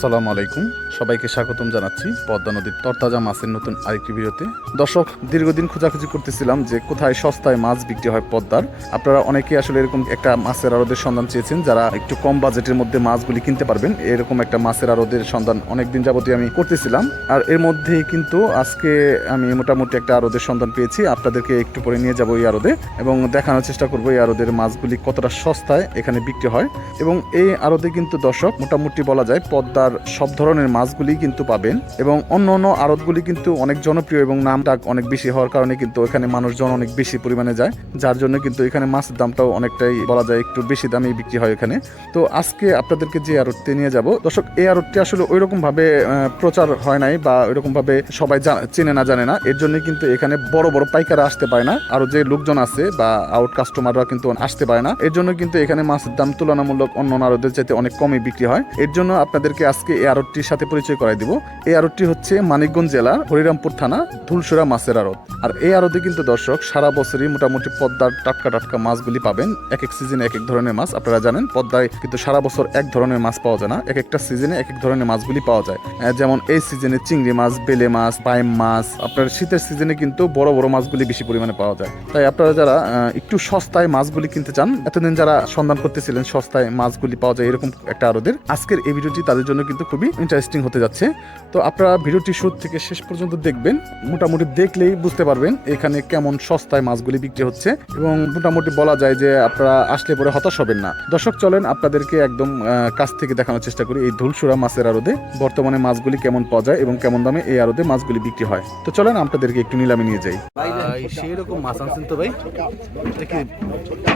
আসসালামু আলাইকুম। সবাইকে স্বাগতম জানাচ্ছি পদ্মা নদীর তরতাজা মাছের নতুন আরেকটি ভিডিওতে। দর্শক, দীর্ঘদিন খোঁজাখুঁজি করতেছিলাম যে কোথায় সস্তায় মাছ বিক্রি হয় পদ্মার। আপনারা অনেকেই আসলে এরকম একটা মাছের আড়দের সন্ধান চেয়েছেন, যারা একটু কম বাজেটের মধ্যে মাছগুলি কিনতে পারবেন। এরকম একটা মাছের আড়দের সন্ধান অনেকদিন যাবতীয় আমি করতেছিলাম। আর এর মধ্যেই কিন্তু আজকে আমি মোটামুটি একটা আড়দের সন্ধান পেয়েছি। আপনাদেরকে একটু পরে নিয়ে যাব এই আড়দে এবং দেখানোর চেষ্টা করব এই আড়দের মাছগুলি কতটা সস্তায় এখানে বিক্রি হয়। এবং এই আড়দে কিন্তু দর্শক, মোটামুটি বলা যায় পদ্মার সব ধরনের মাছগুলি কিন্তু পাবেন এবং অন্য অন্য আড়তগুলি কিন্তু অনেক জনপ্রিয় এবং নামটা অনেক বেশি হওয়ার কারণে কিন্তু এখানে মানুষজন অনেক বেশি পরিমাণে যায় যার জন্য কিন্তু এখানে মাছের দামটাও অনেকটাই বলা যায় একটু বেশি দামেই বিক্রি হয় এখানে। তো আজকে আপনাদেরকে যে আড়ততে নিয়ে যাব দর্শক এই আড়তটি আসলে ওই রকম ভাবে আহ, প্রচার হয় নাই বা ওইরকম ভাবে সবাই চেনে না জানে না। এর জন্য কিন্তু এখানে বড় বড় পাইকাররা আসতে পারে না আরও যে লোকজন আছে বা আউট কাস্টমাররা কিন্তু আসতে পারে না। এর জন্য কিন্তু এখানে মাছের দাম তুলনামূলক অন্য আড়তের চাইতে অনেক কমই বিক্রি হয়। এর জন্য আপনাদেরকে আজকে এই আড়তটির সাথে পরিচয় করাই দিব। এই আড়তটি হচ্ছে মানিকগঞ্জ জেলার হরিরামপুর থানা ধুলসুরা মাছের আড়ত। আর এই আড়তে কিন্তু দর্শক, সারা বছরই মোটামুটি পদ্মার টাটকা টাটকা মাছগুলি পাবেন। এক এক সিজনে এক এক ধরনের মাছ, আপনারা জানেন, পদ্মায় কিন্তু সারা বছর এক ধরনের মাছ পাওয়া যায় না। এক একটা সিজনে এক এক ধরনের মাছগুলি পাওয়া যায়। যেমন এই সিজনে চিংড়ি মাছ, বেলে মাছ পাইম মাছ, আপনার শীতের সিজনে কিন্তু বড় বড় মাছগুলি বেশি পরিমাণে পাওয়া যায়। তাই আপনারা যারা একটু সস্তায় মাছগুলি কিনতে চান, এতদিন যারা সন্ধান করতেছিলেন সস্তায় মাছগুলি পাওয়া যায় এরকম একটা আরদের আজকের এই ভিডিওটি তাদের জন্য কিন্তু খুবই ইন্টারেস্টিং হতে যাচ্ছে। তো আপনারা ভিডিওটি শুরু থেকে শেষ পর্যন্ত দেখবেন। মোটামুটি দেখলেই বুঝতে পারবেন এখানে কেমন সস্তায় মাছগুলি বিক্রি হচ্ছে এবং মোটামুটি বলা যায় যে আপনারা আসলে পরে হতাশ হবেন না। দর্শক, চলেন আপনাদেরকে একদম কাছ থেকে দেখানোর চেষ্টা করি এই ধুলসুরা মাছের আড়দে বর্তমানে মাছগুলি কেমন পাওয়া যায় এবং কেমন দামে এই আড়দে মাছগুলি বিক্রি হয়। তো চলেন আপনাদেরকে একটু নিলামে নিয়ে যাই। সেই রকম মাছ আনছেন তো ভাই।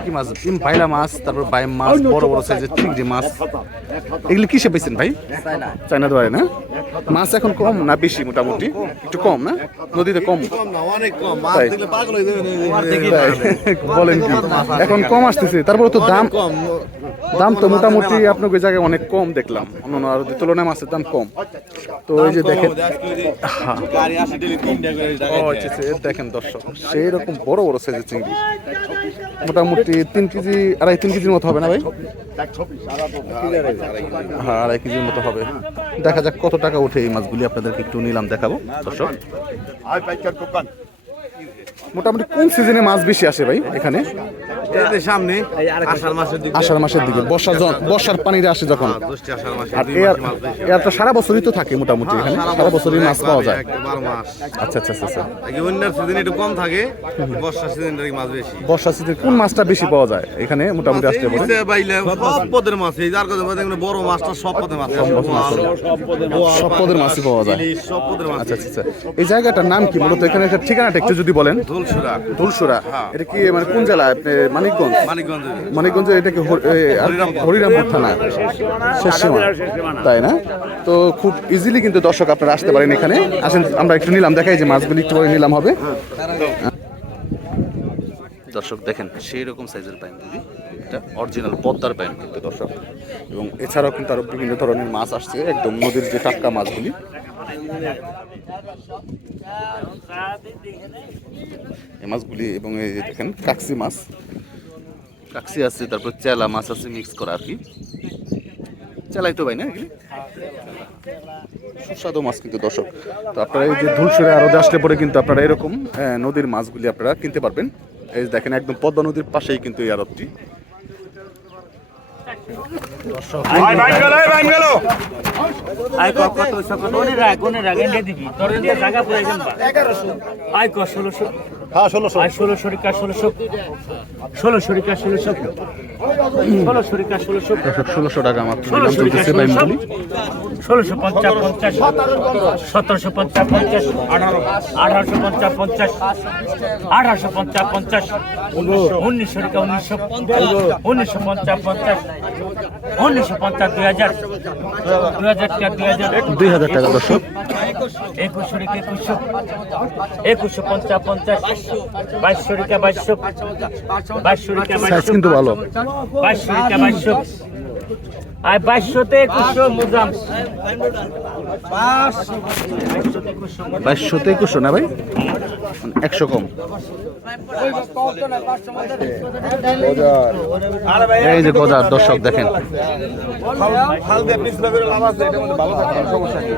কি মাছ? ভাইলা মাছ, তারপর বাইম মাছ, বড় বড় সাইজের চিংড়ি মাছ। এগুলি কিসে পেয়েছেন ভাই? চায়না? দোয়ারে না? মাছ এখন কম না বেশি মোটামুটি? একটু কম না? নদীতে কম। বলেন কি? এখন কম আসতেছে। তারপরে তো দাম কম। দাম তো মোটামুটি আপনার ওই জায়গায় অনেক কম দেখলাম। অন্য আর তুলনায় মাছের দাম কম। তো এই যে দেখেন হ্যাঁ। গাড়ি আসে ডেলি তিনটা করে ও টাকা আচ্ছা আচ্ছা, দেখেন দর্শক। সেই রকম বড় বড় সাইজের চিংড়ি। মোটামুটি তিন কেজি, আড়াই, তিন কেজির মতো হবে না ভাই? হ্যাঁ আড়াই কেজির মতো হবে। দেখা যাক কত টাকা উঠে এই মাছগুলি, আপনাদেরকে একটু নিলাম, দেখাবো। দর্শক, মোটামুটি কোন সিজনে মাছ বেশি আসে ভাই, এখানে? সামনে আষাঢ় মাসের দিকে। আষাঢ় মাসের দিকে। বর্ষার আসে যখন। মাসের আর এর তো সারা বছরই তো থাকে মোটামুটি এখানে। সারা বছরই মাছ পাওয়া যায়। এক বারো মাস আচ্ছা আচ্ছা আচ্ছা আচ্ছা। এই সিজন একটু কম থাকে বর্ষা সিজনটা মাছ বেশি? বর্ষা সিজনে কোন মাছটা বেশি পাওয়া যায়? এখানে মোটামুটি আসতে পারে। সব পদের মাছ এই যার কথা বলতে বড় মাছটা সব পদের মাছ। সব পদের মাছই পাওয়া যায়। সব পদের মাছ। আচ্ছা আচ্ছা আচ্ছা। এই জায়গাটার নাম কি? মূলত এখানে একটা ঠিকানাটা একটু যদি বলেন। ধুলসুরা। ধুলসুরা। এটা কি মানে কোন জেলা আপনি মানিকগঞ্জ? মানিকগঞ্জ। মানিকগঞ্জ এটা কি হর- হরিরামপুর থানা। শেষ। তাই না? তো খুব ইজিলি কিন্তু দর্শক আপনারা আসতে পারেন এখানে। আসেন আমরা একটু নিলাম দেখাই যে মাছগুলি একটু পরে নিলাম হবে। দর্শক দেখেন সেই রকম সাইজের পাইনগুলি এটা অরিজিনাল পদ্মার পাইন কিন্তু দর্শক। এবং এছাড়াও কিন্তু আরও বিভিন্ন ধরনের মাছ আসছে একদম নদীর যে টাটকা মাছগুলি। এই মাছগুলি এবং এই দেখেন কাকসি মাছ। কাকসি আছে তারপর চেলা মাছ আছে মিক্স করা আর কি চেলাই তো ভাই না সুস্বাদু মাছ কিন্তু দর্শক তো আপনারা এই যে ধুলসুরে আরও আসলে পরে কিন্তু আপনারা এরকম নদীর মাছগুলি আপনারা কিনতে পারবেন এই দেখেন একদম পদ্মা নদীর পাশেই কিন্তু এই আরতটি আয় ক কত সকল কোনে রাখ কোনে রাখ এনে দিবি তোর এনে জায়গা প্রয়োজন বা 1100 আয় ক 1600 হ্যাঁ 1600 আয় 1600 রিকা 1600 1600 রিকা 1600 1600 রিকা 1600 দর্শক ষোলোশো টাকা আমার চলতেছে পাইনগুলি ষোলোশো পঞ্চাশ পঞ্চাশ সতেরোশো পঞ্চাশ পঞ্চাশ আঠারোশো পঞ্চাশ পঞ্চাশ আঠারোশো পঞ্চাশ পঞ্চাশ উনিশশো টাকা উনিশশো উনিশশো পঞ্চাশ পঞ্চাশ উনিশশো পঞ্চাশ দুই হাজার দুই হাজার টাকা দুই হাজার দুই হাজার টাকা দর্শক। একুশশো টাকা একুশশো একুশশো পঞ্চাশ পঞ্চাশ বাইশশো টাকা বাইশশো বাইশশো টাকা বাইশশো কিন্তু ভালো। বাইশশো টাকা বাইশশো। আর বাইশশোতে একুশশো মুজাম। বাইশশোতে একুশশো না ভাই? একশো কম। এই যে গজার দর্শক দেখেন। হাল দিয়ে পিছলে করে লাভ আছে এটার মধ্যে ভালো থাকে সমস্যা কি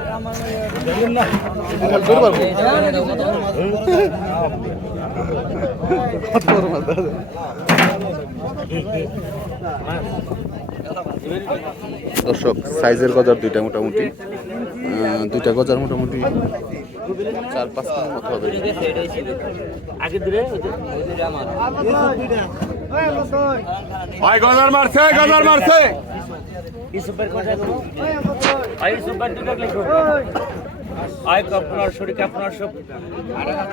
দর্শক সাইজের গজার দুইটা মোটামুটি দুইটা গজার মোটামুটি চার পাঁচ কেজির মতো হবে। আগে দূরে ভাই গজার মারছে গজার মারছে। আই আপনার শরীর আপনার সব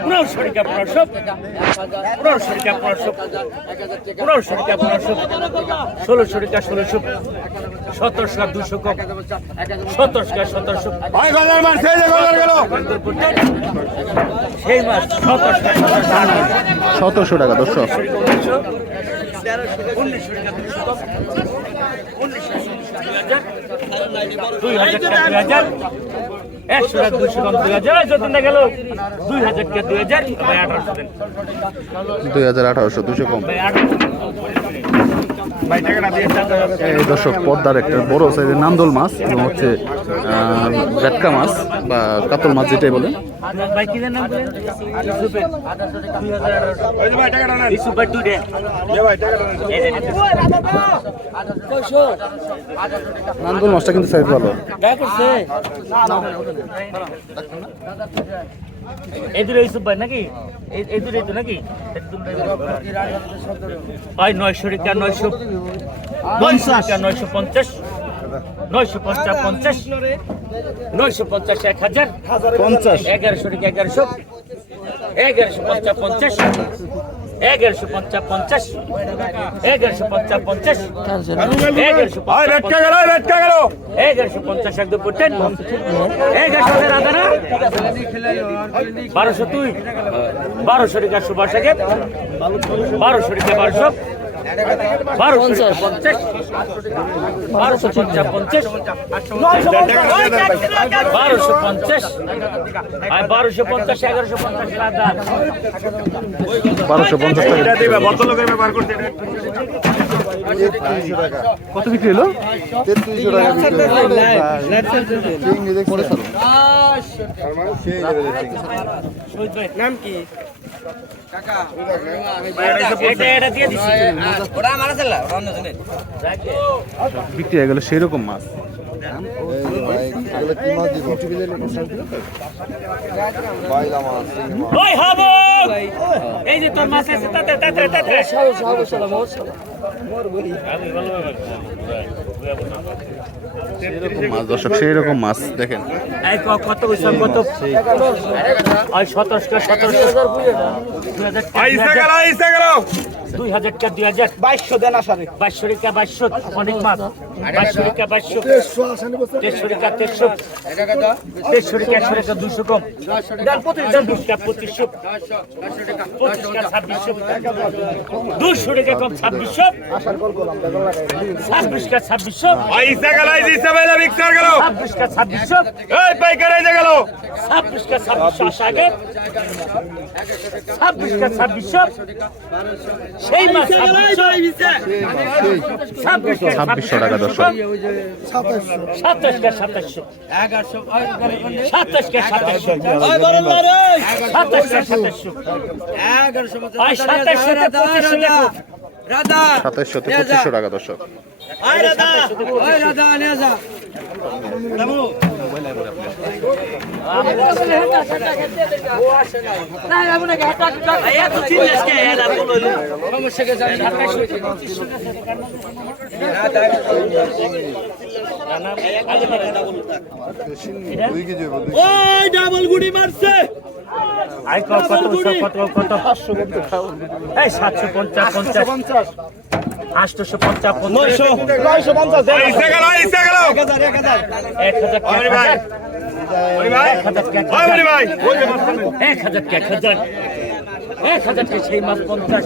পুরো শরীর আপনার সব পুরো শরীর আপনার সব পুরো শরীর আপনার সব ষোলো শরীর ষোলোশো সতেরোশো দুশো কম। সতেরোশো সতেরোশো সেই মাস সতেরোশো আর সতেরোশো সতেরোশো টাকা দর্শক দুই হাজার দুই হাজার। একশো টাকা দুইশো কম দুই হাজার যত না গেল দুই হাজার টাকা দুই হাজার ভাই আঠারোশো দেন। দুই হাজার আঠারোশো দুশো কম। ভাই আঠারোশো ভাই টাকাটা দিয়ে এই দর্শক পদ্মার একটা বড় সাইজের নান্দল মাছ এবং হচ্ছে ভেটকা মাছ বা কাতল মাছ যেটাই বলে ভাই নান্দল মাছটা কিন্তু সাইজ ভালো। গায়ে করছে। এই দূরে ইউসুফ ভাই নাকি? এই তো নাকি? ভাই নয়শো রিকা নয়শো পঞ্চাশ নয়শো পঞ্চাশ। নয়শো পঞ্চাশ পঞ্চাশ। নয়শো পঞ্চাশ এক হাজার। পঞ্চাশ। এগারোশো রিকা এগারোশো। এগারোশো পঞ্চাশ পঞ্চাশ। এগারোশো পঞ্চাশ পঞ্চাশ এগারোশো পঞ্চাশ পঞ্চাশ এগারোশো ভাই পঞ্চাশ বেটকা গেল বেটকা গেল। এগারোশো পঞ্চাশ একদম পড়তেন এগারোশো রাধা না? বারোশো তুই বারোশো টাকা সুভাষ বারোশো টাকা বারোশো। পঞ্চাশ বারোশো পঞ্চাশ। বারোশো পঞ্চাশ। আর বারোশো পঞ্চাশ এগারোশো পঞ্চাশ বারোশো পঞ্চাশ টাকা দিবে ভদ্রলোকের ব্যাপার করতে কত বিক্রি হলো নাম কি? এটা এটা দিয়ে দিচ্ছি বিক্রি হয়ে গেল সেই রকম মাছ এই যে তোর মাছ আছে তাতে তাতে তাতে রকম মাছ দর্শক সেই রকম মাছ দেখেন। কত কত? সতেরোশো সতেরোশো। দুই হাজার টাকা, দুই হাজার গেল ইসা গেল। দুই হাজার টাকা দুই হাজার বাইশশো দেন আসারে বাইশশো টাকা বাইশশো। অনেক মাছ। বাইশশো টাকা বাইশশো। দেড়শো টাকা দেড়শো দেড়শো টাকা একশো টাকা দুশো কম। দেন পঁচিশ দেন দুশো পঁচিশশো। পঁচিশ টাকা ছাব্বিশশো। দুশো টাকা কম ছাব্বিশশো। ছাব্বিশ ছাব্বিশশো। গেল বেলা মিক্সার গেল। টাকা ছাব্বিশশো। এই পাইকার যে গেল। ছাব্বিশ ছাব্বিশ সেই ছাব্বিশশো। টাকা দর্শক। সাতাশ কা সাতাশশো। সাতাশকে সাতাশশো সাতাশ কা সাতাশশো। ওই সাতাশশো তে পঁচিশশো। দেখো সাতাইশশো থেকে পঁচিশশো টাকা দর্শক আই কত কত কত এই সাতশো পঞ্চাশ পঞ্চাশ। আটশোশো পঞ্চাশ পঞ্চাশ। গেল ইসা গেল। এক হাজার এক হাজার। এক ওই হাজার এক হাজার সেই মাছ পঞ্চাশ।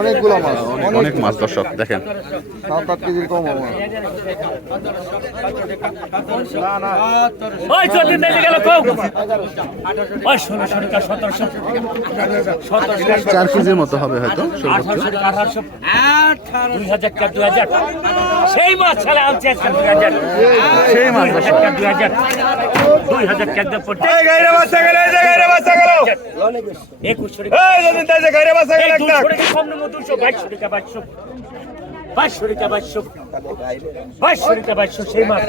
অনেকগুলো মাছ অনেক মাছ দর্শক দেখেন। সাত আট কেজির কম আমার ওই চল্লিশ বেজে গেল চার কেজির মতো হবে হয়তো দুই হাজার চার দুই সেই মাছ ছাড়া সেই মাছ দু হাজার। দুই হাজার টাকা পড়ছে। একুশশো টাকা বাইশশো টাকা বাইশশো বাইশশো টাকা বাইশশো বাইশশো টাকা বাইশশো সেই মাছ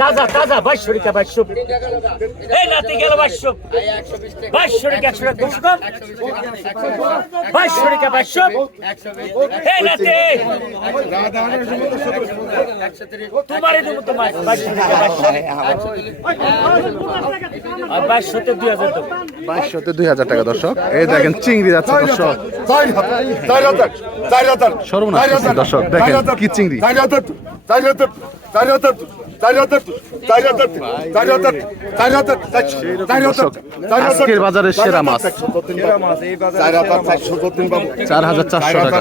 তাজা তাজা বাইশশো টাকা বাইশশো। এই নাতি গেল বাইশশো। বাইশশো টাকা একশো টাকা দুশো কম। বাইশশো টাকা বাইশশো। এই নাতি। তোমারই দেবো তোমার। বাইশশো টাকা বাইশশো। আর বাইশশোতে দুই হাজার দেবো। বাইশশোতে দুই হাজার টাকা দর্শক। এই দেখেন চিংড়ি যাচ্ছে দর্শক। সর্বনাশ দর্শক দেখেন কি চিংড়ি। Zerre tut, zerre tut, zerre tut. আজকের বাজারের সেরা মাছ। চার হাজার চারশো টাকা।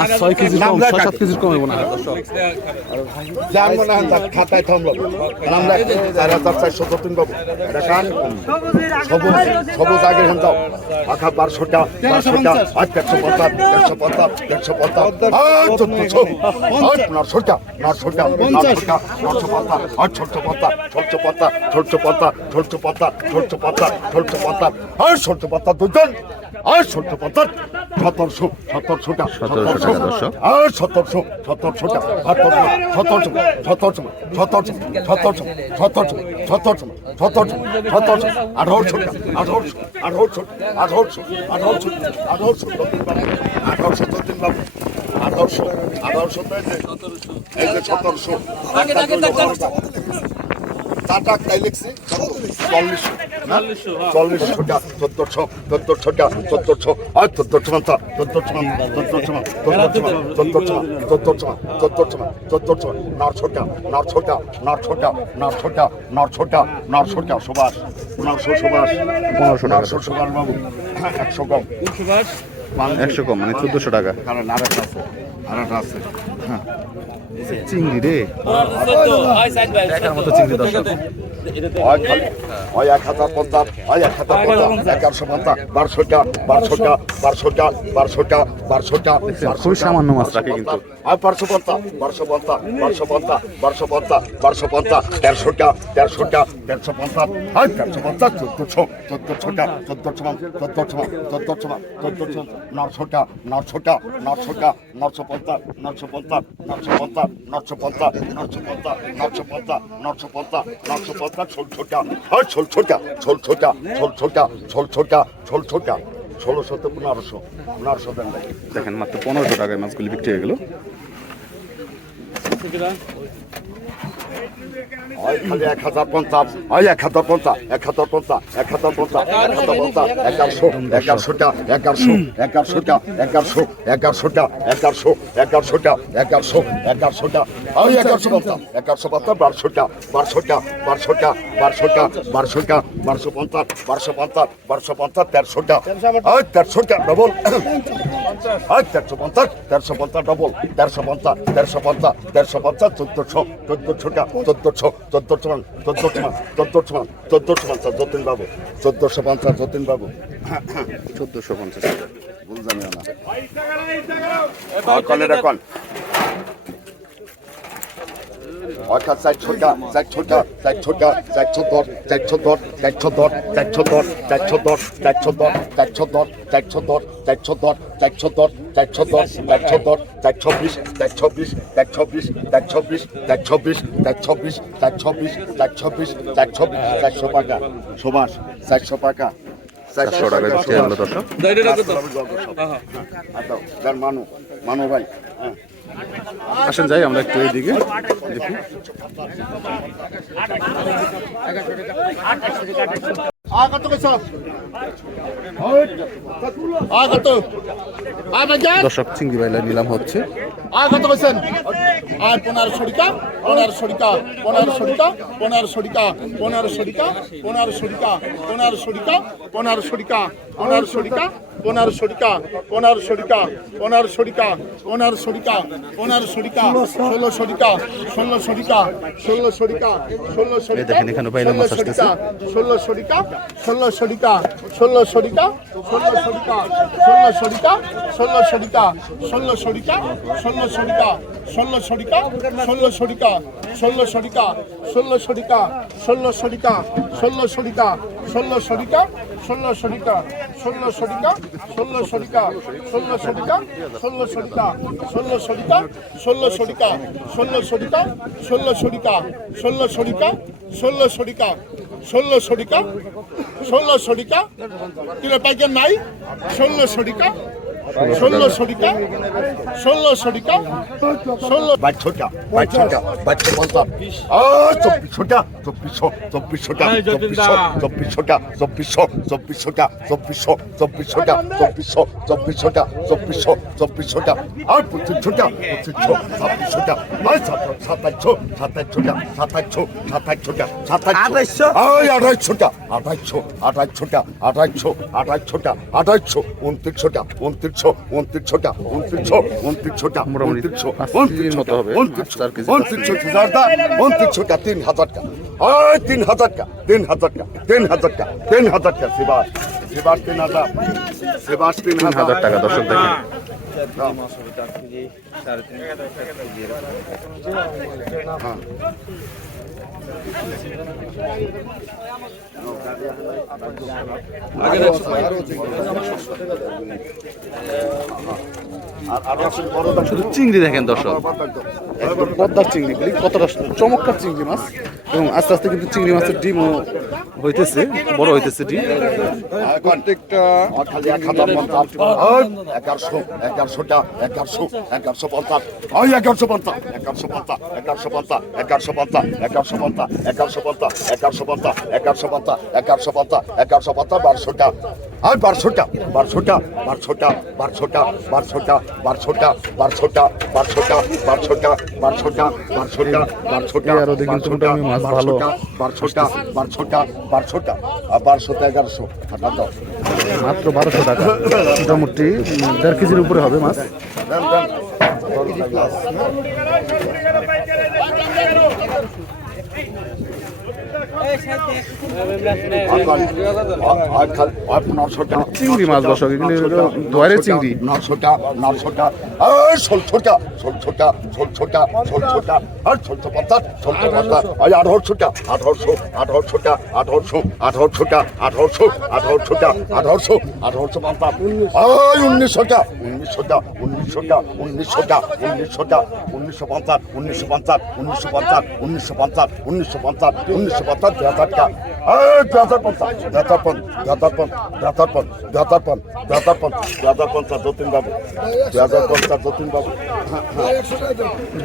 আর ছয় কেজি কম ছয় সাত কেজির কম হব না। দর্শক খাতায় থামলো লেখ। চার হাজার চারশো তিন বাবু। দেখান সবুজ সবুজ আগে হন যাও। আখা বারোশোটা বারোশোটা আট একশো পঞ্চাশ একশো পঞ্চাশ একশো পঞ্চাশ। নশো পঞ্চাশ দুজন আর ছোট্ট পঞ্চাশ সতেরোশো 1700 টাকা দর্শক। আর সতেরোশো সতেরোশো সতেরোশো সতেরোশো সতেরোশো সতেরোশো সতেরোশো সতেরোশো সতেরোশো সতেরোশো আঠারোশো আঠারোশো আঠারোশো আঠারোশো আঠারোশো আঠারোশো আঠারোশো তিন বাবু আঠারোশো আঠারোশো এই যে সতেরোশো। টাটা তাই লিখছি। চল্লিশশো। চল্লিশশো চোদ্দশো চোদ্দশো চোদ্দশো। আর চোদ্দশো মাত্রা চোদ্দশো চোদ্দশো চোদ্দশো চোদ্দশো চোদ্দশো নশোটা নশোটা নশোটা নশোটা নশোটা নশোটা সুভাষ নশো সুভাষ। নশো সুভাষ। বাবু একশো কম। সুভাষ? একশো কম মানে চোদ্দশো টাকা। কারণ আরেকটা আছে আরেকটা আছে। চিংড়ি রে। দেখার মতো চিংড়ি দর্শক হয় খালি। হয় এক হাজার পঞ্চাশ হয় এক হাজার পঞ্চাশ। এগারোশো পঞ্চাশ বারোশো টাকা বারোশো টাকা বারোশো টাকা বারোশো টাকা বারোশো টাকা খুবই সামান্য মাছ। রাখে কিন্তু। আর বারোশো পঞ্চাশ বারোশো পঞ্চাশ বারোশো পঞ্চাশ বারোশো পঞ্চাশ বারোশো পঞ্চাশ তেরোশো টাকা তেরোশো টাকা তেরোশো পঞ্চাশ আর তেরোশো পঞ্চাশ চোদ্দশো চোদ্দশো টাকা চোদ্দশো চোদ্দশো চোদ্দশো চোদ্দশো নশো টাকা নশো টাকা নশো টাকা নশো পঞ্চাশ নশো পঞ্চাশ নশো পঞ্চাশ নটশপন্থা নটশপন্থা নটশপন্থা নটশপন্থা নটশপন্থা ছোলছোটা। হয় ছোলছোটা ছোলছোটা ছোলছোটা ছোলছোটা ছোলছোটা। ষোলো শত, পনেরোশো পনেরোশো দেন দেখেন মাত্র পনেরোশো টাকায় মাছগুলি বিক্রি হয়ে গেল। হয়, খালি এক হাজার পঞ্চাশ, হয়, এক হাজার পঞ্চাশ, এক হাজার পঞ্চাশ, এক হাজার পঞ্চাশ, এক হাজার পঞ্চাশ, এগারোশো এগারোশোটা এগারোশো এগারোশোটা এগারোশো এগারোশোটা এগারোশো এগারোশোটা এগারোশো এগারোশোটা হয়, এগারোশো পঞ্চাশ এগারোশো পঞ্চাশ বারোশোটা বারোশোটা বারোশোটা বারোশোটা বারোশোটা বারোশো পঞ্চাশ বারোশো পঞ্চাশ বারোশো পঞ্চাশ তেরোশোটা হয় ডবল হয় তেরোশো পঞ্চাশ তেরোশো পঞ্চাশ ডবল তেরোশো পঞ্চাশ তেরোশো পঞ্চাশ তেরোশো পঞ্চাশ চোদ্দশো চোদ্দশো টাকা চোদ্দশো চোদ্দশো মান চোদ্দশো মান চোদ্দশো মান চোদ্দশো পঞ্চাশ যতীন বাবু চোদ্দশো পঞ্চাশ যতীন বাবু চোদ্দশো পঞ্চাশ বুঝলাম না আর কলে রাখন অর্থাৎ চারশো টাকা চারশো টাকা চারশো টাকা চারশো দশ চারশো দশ চারশো দশ চারশো দশ চারশো দশ চারশো দশ চারশো দশ চারশো দশ চারশো দশ চারশো দশ চারশো দশ চারশো দশ চারশো বিশ চারশো বিশ চারশো বিশ চারশো বিশ চারশো বিশ চারশো বিশ চারশো বিশ চারশো বিশ চারশো বিশ চারশো টাকা সুভাষ চারশো টাকা চারশো টাকা বিক্রি হয়ে গেল দর্শক আচ্ছা, মানু মানু ভাই হ্যাঁ আসেন যাই আমরা একটু দেখি। আগত আবেগে দর্শক চিংড়ি বাইলা নিলাম হচ্ছে। আঘাত কইছেন? আর পনেরো শরিকা পনেরো শরিকা পনেরো শরিকা পনেরো শরিকা পনেরো শরিকা পনেরো শরিকা পনেরো শরিকা পনেরো শরিকা পনেরো শরিকা পনেরো শরিকা পনেরো শরিকা পনেরো শরিকা পনেরো শরিকা পনেরো শরিকা ষোলো শরিকা ষোলো শরিকা ষোলো শরিকা ষোলো আসতেছে। ষোলো শরিকা ষোলো শরিকা ষোলো শরিকা ষোলো শরিকা ষোলো শরিকা ষোলো শরিকা ষোলো শরিকা ষোলো শরিকা ষোলো শরিকা ষোলো শরিকা ষোলো শরিকা ষোলো শরিকা ষোলো শরিকা ষোলো শরিকা ষোলো শরিকা ষোলো শরিকা ষোলো শরিকা ষোলো শরিকা ষোলো শরিকা ষোলো শরিকা ষোলো শরিকা ষোলো শরিকা ষোলো শরিকা ষোলো শরিকা ষোলো শরিকা ষোলো শরিকা ষোলো শরিকা ষোলো শরিকা কিলো পাইকার নাই ষোলো শরিকা ষোলো শরিকা ষোলো শরিকা ষোলো বাচ্চাটা বাচ্চাটা বাচ্চা বলতাম চব্বিশশোটা চব্বিশশো চব্বিশশোটা চব্বিশশো চব্বিশশোটা চব্বিশশো চব্বিশশোটা চব্বিশশো চব্বিশশোটা চব্বিশশো চব্বিশশোটা চব্বিশশো চব্বিশশোটা আর পঁচিশশোটা পঁচিশশো ছাব্বিশশোটা আর সাতাশশো সাতাশশোটা সাতাশশো সাতাশশোটা সাতাশশো ওই আঠাইশশোটা আঠাইশশো আঠাইশশোটা আঠাইশশো আঠাইশশোটা আঠাইশশো উনত্রিশশোটা উনত্রিশশো উনত্রিশশোটা উনত্রিশশো উনত্রিশশোটা উনত্রিশশো উনত্রিশশো কেজি। উনত্রিশশো হাজারটা উনত্রিশশোটা তিন হাজারটা ওই তিন হাজারটা তিন হাজারটা তিন হাজারটা তিন হাজারটা সেবার সেবার তিন হাজার সেবার তিন হাজার টাকা দর্শক দেখেন। দাম শুধু চিংড়ি দেখেন দর্শক। পদ্মার চিংড়িগুলি কতটা চমৎকার চিংড়ি মাছ। এবং আস্তে আস্তে কিন্তু চিংড়ি মাছের ডিমও হইতেছে বড় হইতেছে ডিম। প্রত্যেকটা এগারোশো এগারোশোটা এগারোশো এগারোশো পঞ্চাশ। ওই এগারোশো পঞ্চাশ এগারোশো পঞ্চাশ এগারোশো পঞ্চাশ এগারোশো পঞ্চাশ এগারোশো পঞ্চাশ। এগারোশো পঞ্চাশ এগারোশো পঞ্চাশ এগারোশো পঞ্চাশ এগারোশো পঞ্চাশ এগারোশো পঞ্চাশ বারোশোটা আর বারোশোটা বারোশোটা বারোশোটা বারোশোটা বারোশোটা বারোশোটা বারোশোটা বারোশোটা বারোশোটা বারোশোটা বারোশোটা বারোশোটা মাছ ভালো বারোশোটা বারোশোটা বারোশোটা আর বারোশোটা এগারোশো হাঁটা মাত্র বারোশো টাকা মোটামুটি দেড় কেজির উপরে হবে মাছ দেন, দেন। আর বাড়ি- আর- আর খাল- আর নশোটা। চিংড়ি মাছ দর্শক, এগুলি দোয়ারের চিংড়ি। নশোটা নশোটা আর ষোলশোটা ষোলশোটা ষোলশোটা ষোলশোটা আর ষোলশো পঞ্চাশ ষোলশো পঞ্চাশ আর আঠারোশোটা আঠারোশো আঠারোশোটা আঠারোশো আঠারোশোটা আঠারোশো আঠারোশোটা আঠারোশো আঠারোশো পঞ্চাশ আর উনিশশোটা উনিশশোটা উনিশশোটা উনিশশোটা উনিশশোটা উনিশশো পঞ্চাশ উনিশশো পঞ্চাশ উনিশশো পঞ্চাশ উনিশশো পঞ্চাশ উনিশশো পঞ্চাশ উনিশশো পঞ্চাশ দাতার দাতার কা দাতার পন্থা দাতার পন্থ দাতার পন্থ দাতার পন্থ দাতার পন্থ দাতার পন্থ দাতার পন্থা যতীন বাবু দুই হাজার পঞ্চাশ যতীন বাবু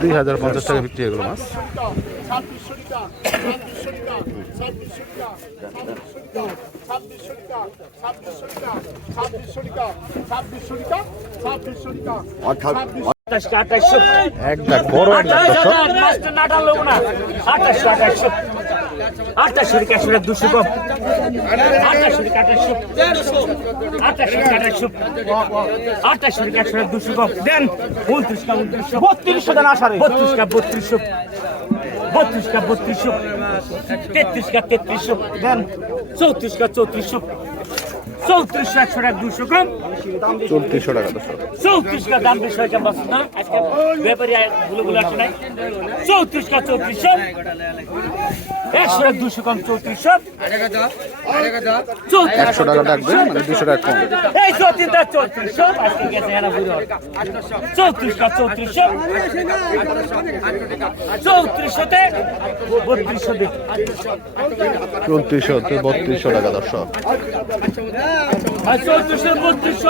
দুই হাজার পঞ্চাশ টাকা বিক্রি এগুলো মাছ ছাব্বিশশো টাকা ছাব্বিশশো টাকা ছাব্বিশশো আঠাশশো আসলে দুশো কম। আঠাশশো আঠাশশো আঠাশশো আঠাশশো আঠাশশো আসলে দুশো কম। দেন। উনত্রিশ কা উনত্রিশশো বত্রিশশো দেন আসারে বত্রিশ কা বত্রিশশো বত্রিশ কা বত্রিশশো তেত্রিশ কা তেত্রিশশো দেন। চৌত্রিশ কা চৌত্রিশশো চৌত্রিশশো একশো দুশো কম। চৌত্রিশশো টাকা চৌত্রিশ কা দাম বেশি হয়েছে আজকে ব্যাপারী গুলো গুলো আসে নাই। চৌত্রিশ কা চৌত্রিশশো। একশো টাকা দুশো কম চৌত্রিশশো। চৌত্রিশ একশো টাকা ডাকবেন মানে দুশো টাকা কম। এই চৌত্রিশটা চৌত্রিশশো। আজকে গেছে এরা চৌত্রিশ কা চৌত্রিশশো। চৌত্রিশশোতে বত্রিশশো চৌত্রিশশো বত্রিশশো টাকা দর্শক আর চৌত্রিশশো বত্রিশশো।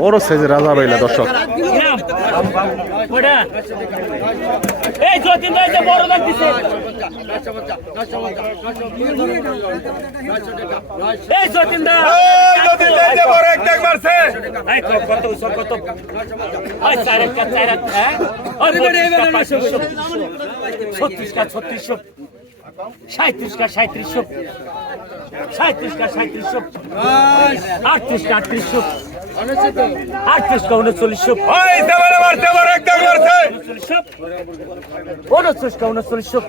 বড় সাইজের রাজা বাইলা দর্শক হ্যাঁ ছত্রিশ কা ছত্রিশশো সাঁত্রিশ কা সাঁত্রিশশো সাঁত্রিশ কা সাঁত্রিশশো আটত্রিশ কা আটত্রিশশো আটত্রিশ কা উনচল্লিশশো উনচল্লিশ কা উনচল্লিশশো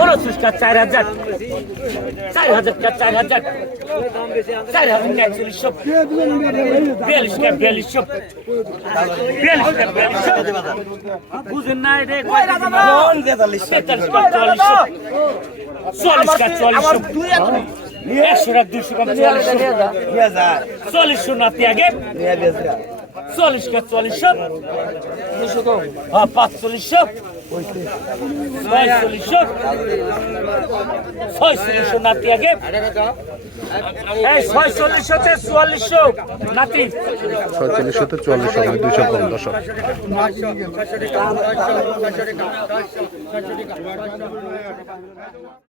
উনচল্লিশ কা চার হাজার। চার হাজার কা চার হাজার। চার হাজার কা একচল্লিশশো বিয়াল্লিশ কা বিয়াল্লিশশো। বিয়াল্লিশ কা বিয়াল্লিশশো। বুঝেন না রে তেতাল্লিশ কা চুয়াল্লিশশো চল্লিশ কা একশো টাকা দুশো কম চল্লিশশো। না ত্যাগে। চল্লিশ কা চল্লিশশো। হ্যাঁ পাঁচচল্লিশশো। ছয়চল্লিশশো। ছয়চল্লিশশো নাতি আগে এই ছয়চল্লিশশো তে চুয়াল্লিশশো। নাতি। ছয়চল্লিশশো তো চুয়াল্লিশশো মানে দুইশো কম দর্শক